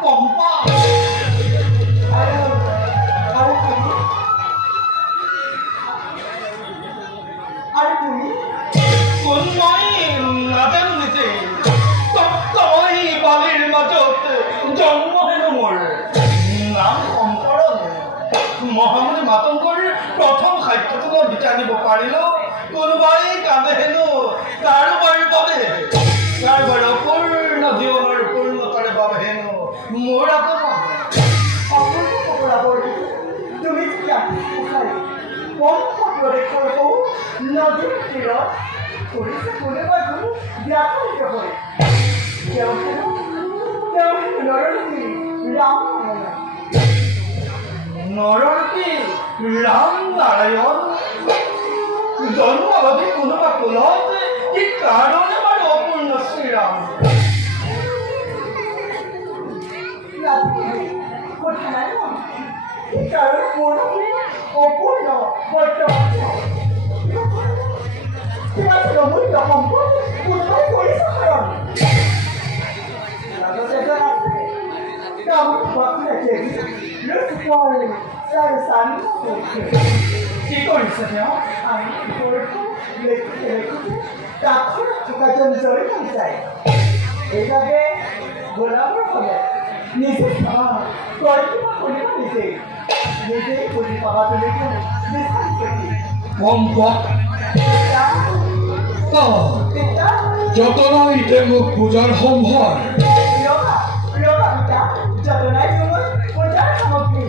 পম্পা আৰু তুমি কোন মই নাজানো নিজে তই বালিৰ মাজত জন্ম হেনো মোৰ নাম শংকৰণ মহামুনি মাতংগৰ প্ৰথম সাক্ষাৎটো বিটানিব পাৰিলো কোনোবাই কান্দে হেনো কাৰোবাৰ বাবে কাৰোবাৰ অপূৰ্ণ জীৱনৰ পূৰ্ণতাৰ বাবে হেনো মোৰ আকৌ তুমি পম্পা প্ৰদেশৰ বহু নদীৰ তীৰত কৰিছে কোনোবা কোনো ব্যাপাৰিক হৈ তেওঁ নৰৰূপী ৰাম নৰৰূপী ৰাম নাৰায়ণ জন্মভাৱে কোনোবা কুলত কি কাৰণে বাৰু অপূৰ্ণ শ্ৰীৰাম কথা নাই কি কাৰণে পূৰ্ণ অপূৰ্ণ কিবা অমূল্য সম্পদ কোনোবাই কৰিছে কাৰণ কি কৰিছে তেওঁ কাষত থকাজন জড়িত হৈ যায় এইভাবে গোলামৰ ফলত নিজে তই কিবা কৰিব নিজেই বুজি পাবা তুমি যত নয় মোক পূজাৰ সম্ভাৰ যত নাই পূজাৰ সামগ্ৰী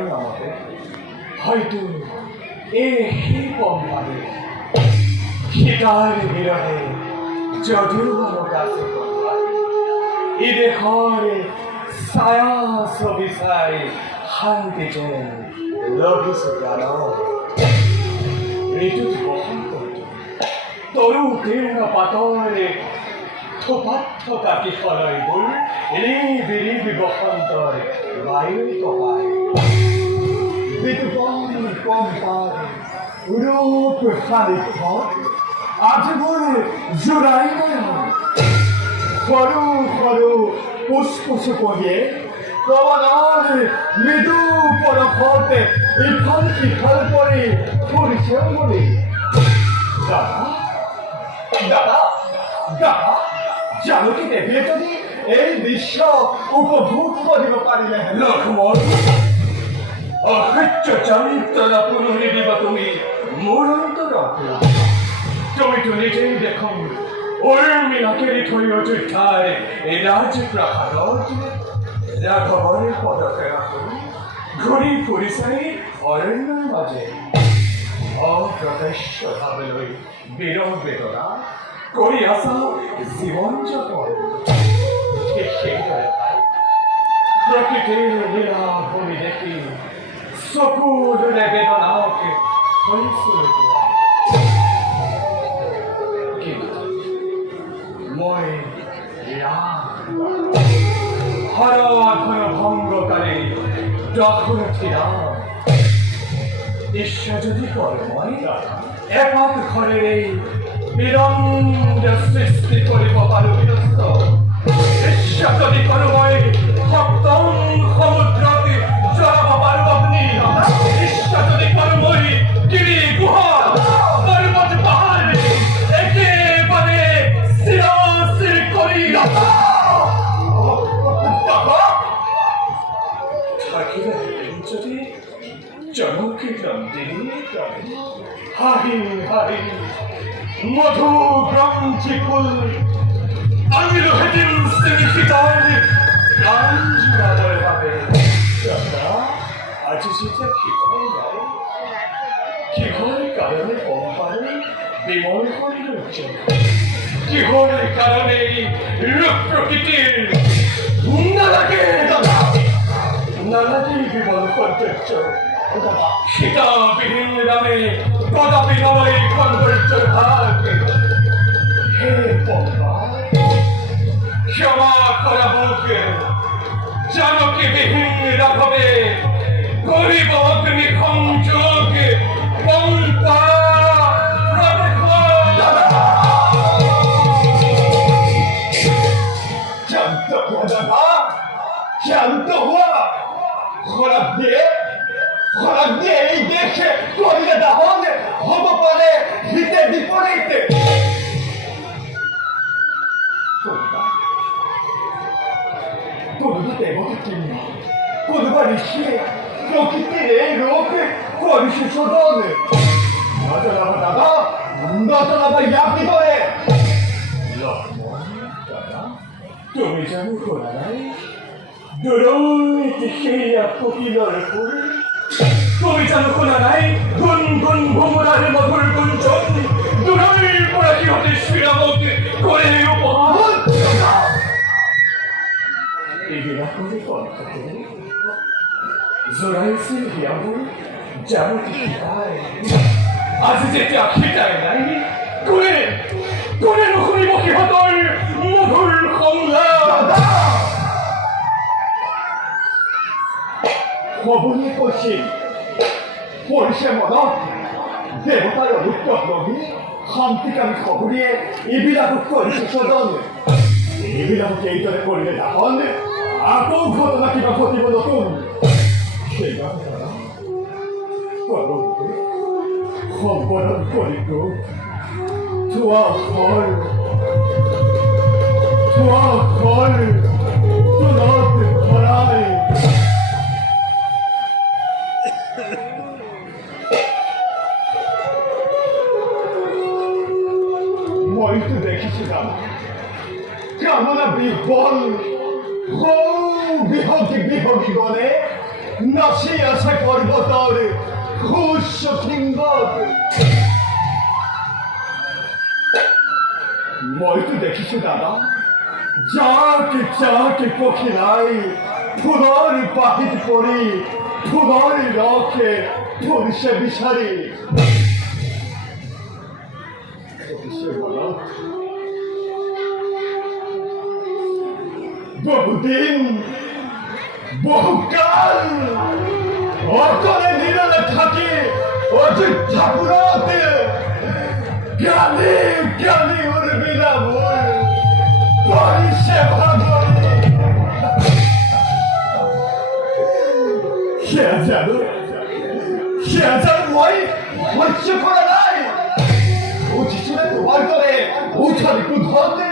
ধারণা মতে হয়তো এই পম্পারে সেটার বিরহে যদিও আমার কাছে ঈদে ঘরে ছায়া ছবি চাই শান্তিতে লভিছো প্রাণ ঋতুত বসন্ত তরু কীৰ্ণ পাতৰে থোপাত থকা কিশোৰবোৰ ৰিব বসন্তৰ বায়ু টকাই বিতুপন পম্পাৰ ৰূপ সানিধ্যত আজিবোৰ জোৰাই সৰু সৰু পুষ্পচুপনিয়ে প্ৰবলৰ মৃদু পৰশতে ইফাল সিফাল কৰি ফুৰিছে বুলি দাদা দাদা দাদা জানো কি দেৱীয়ে যদি এই দৃশ্য উপভোগ কৰিব পাৰিলে লক্ষ্মণ অসহ্য যন্ত্ৰণা পুৰণি দিবা তুমি মোৰ অন্তৰত তুমিতো নিজেই দেখোন উৰ্মিলাকে এৰি থৈ অযোধ্যাৰ এই ৰাজপ্ৰাসাদত ৰাঘৱৰে পদসেৱা কৰি ঘূৰি ফুৰিছে অৰণ্যৰ মাজে অপ্ৰকাশ্য ভাৱলৈ বিৰহ বেদনা কৰি আছা জীৱন যাপন ঠিক সেইদৰে প্ৰকৃতিৰ লীলা ভূমি দেখি চকুৰে বেদনাকে মই হৰধন ভংগকাৰী দশৰথী ৰাম ঈশ্বৰ যদি কৰে মই এপাত ঘৰেৰে বিৰঞ্জ সৃষ্টি কৰিব পাৰোঁ বিনষ্ট ঈশ্বৰ যদি কৰোঁ মই সপ্তম সমুদ্ৰত জ্বলাব পাৰোঁ আপুনি ঈশ্বৰ যদি কৰোঁ মই গিৰি গুহা পৰ্বত পাহাৰ একেবাৰে চিৰ কৰি থাকিলে যদি জনকে নন্দিনী হাহি হাহি মধু গ্রন্থি ফুল আমিলো হেদিন সিং সীতার প্রাণ জুড়াবার ভাবে আজ সেটা কিভাবে যায় কিহর কারণে পম্পারে বিমল হয়ে রয়েছে কিহর কারণে রূপ প্রকৃতির নালাগে নালাগে বিমল সৌন্দর্য সীতাবিহীন রামে কদাপি নয় সৌন্দর্যের ভাগ হে পম্পা ক্ষমা করা বুকে জানকী বিহীন রাঘবে গরিব অগ্নি সংযোগ পম্পা শান্ত হওয়া দাদা শান্ত হওয়া খরাব দিয়ে এই দেশে করিলে দাহন হব পারে হিতে বিপরীতে কোনোবা দেবতা কিংবা কোনোবা ঋষিয়ে প্রকৃতির এই রূপ করিছে শোধন নজরাবা দাদা নজরাবা ইয়াকি করে লক্ষ্মণ দাদা তুমি জানো শোনা নাই দূৰৈতে সেয়া কোকিলৰ সুৰ তুমি জানো শোনা নাই গুণ গুণ ভোমোৰাৰ মধুৰ গুঞ্জন দূৰৈৰ পৰা সিহঁতে শ্ৰীৰামক কৰে উপহাৰ এইবিলাকৰে কণ্ঠতে জোৰাইছিল হিয়াবোৰ জানকী সীতাই আজি যেতিয়া সীতাই নাই কোনে নুশুনিব সিহঁতৰ মধুৰ সংলাপ হবনি কৈছিল পৰিছে মনত দেৱতাৰ অনুগ্ৰহ লবি শান্তিকামী খবৰিয়ে এইবিলাকক কৰিছে সদন এইবিলাকক এইদৰে কৰিলে দাহন আকৌ ঘটনা কিবা ঘটিব নতুন সেইবাবে সম্পদন কৰিতো থোৱা ঘৰ তোলত ভৰাই মইতো দেখিছিলাম কামনা বিফল বিহগী গলে নাচি আছে পর্বতৰ ঘোষ সিংহত মইতো দেখিছো দাদা যাকে পখিলাই ফুলৰ পাহিত পৰি ফুলৰ ৰসে ফুৰিছে বিচাৰি বহুদিন বহুকাল অকলে নিরলে থাকি অযোধ্যাপুরতে জ্ঞানী উর্মিলা বল পরিষেবা সে যেন মই সহ্য করা নাই উঠিছিলে তোমার করে উঠালি কুধতে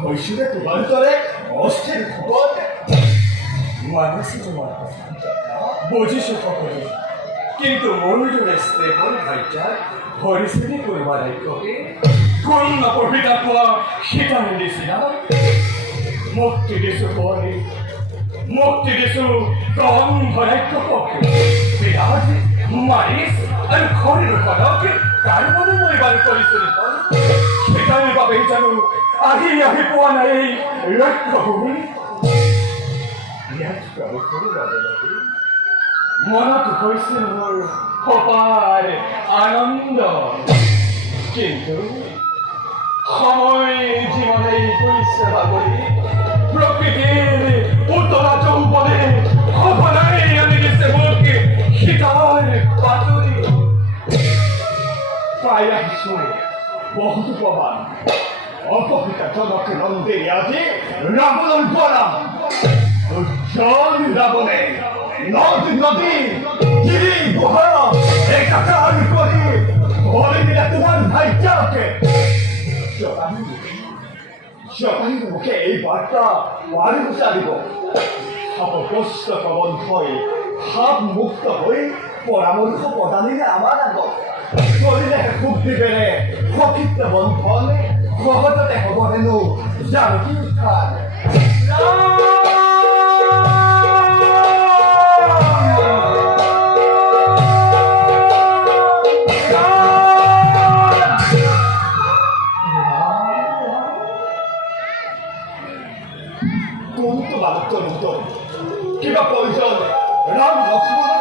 হইছিলে তোমার করে অস্থির ভূগতে মানুষই তোমার কথা বুঝিস সকলে কিন্তু মনোযোগে স্নেহর ভাইচার হরিশ্রী করবার ঐক্যকে কোন নপর্বিতা কোয়া সেটা মিলেছিলাম মুক্তি দিছু পরে মুক্তি দিছু কম ভরাক্য পক্ষে বিরাজ মারিস আর খড়ের খড়ক তার মনে মরিবার পরিচয় সেটার বাবে জানো আগে পোৱা নাই লক্ষ্যভূমি মনত হৈছিল মোৰ সপাৰ আনন্দ কিন্তু সময় যিমানেই গৈছে বাগৰি প্ৰকৃতিৰ উতলা চৌপদে সঘনাই আনি দিছে মোক শীতৰ বাতৰি পাই আহিছো বহুতো প্ৰমাণ অপহৃত জনক নন্দে আজি ৰাৱণৰ পৰা রাবণে নদী গিরি গুহা একাকার করে বলে দিলে তোমার ভাইটাকে জটায়ুর মুখে এই বার্তা বাড়ি চালিব সাপগ্রস্ত প্রবন্ধ হয়ে সাপ মুক্ত হয়ে পরামর্শ প্রদানিলে আমার আগত কৰিলে সুখ দিবেৰে সঠিক বন্ধনে সহজতে হ'ব হেনো জানকী উত্থান কোনটো বালকটোৰ উত্তৰ কিবা প্ৰয়োজন ৰাম লক্ষ্মণৰ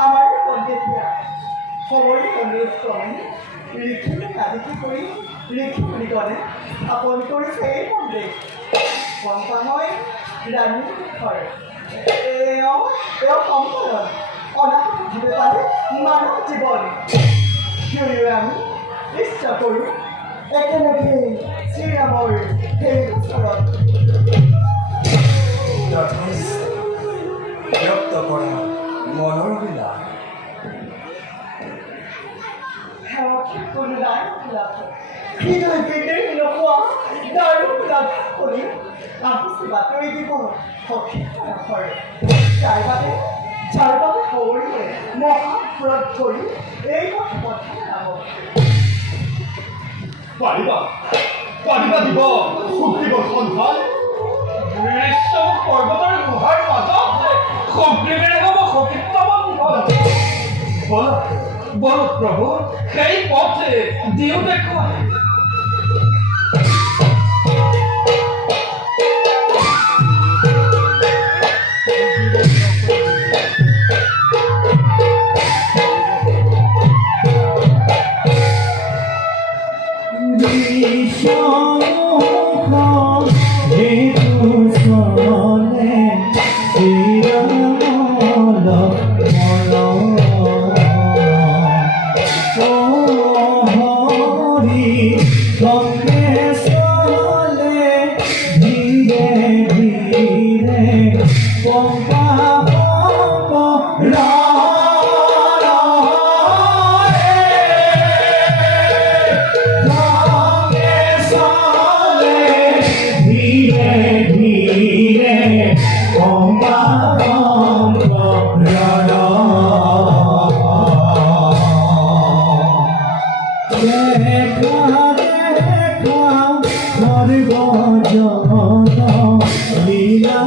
আমার পদ্ধতিরা সময় অনুক্রমে লিখিলে আদিকে কৰি লিখি বুলি ক'লে আপন কৰিছে এই মন্দিৰ কম্পাময় ৰাণী ঘৰ এওঁ সম্পদন অনাহত ভাৱে পালে মানৱ জীৱন সিঁয়ো আমি ইচ্ছা কৰোঁ একেলগে শ্ৰীৰামৰ সেই ওচৰত ব্যক্ত কৰা মনৰ বিলাক কোনো নাই হৃদয় কেন্দ্রে নোপোৱা দাৰু লাভা কৰি আহিছে বাতৰি দিব সখী ঘৰে যাৰ বাবে সৌৰিয়ে মহাপুৰত কৰি এই কথা নাম পাৰিবা দিব সুখ দিব সন্ধান পৰ্বতৰ গুহাৰ মাজত সক্ৰিয় হ'ব সতীত্ব বল প্ৰভু সেই পথে দিও দেখুৱাই লীলা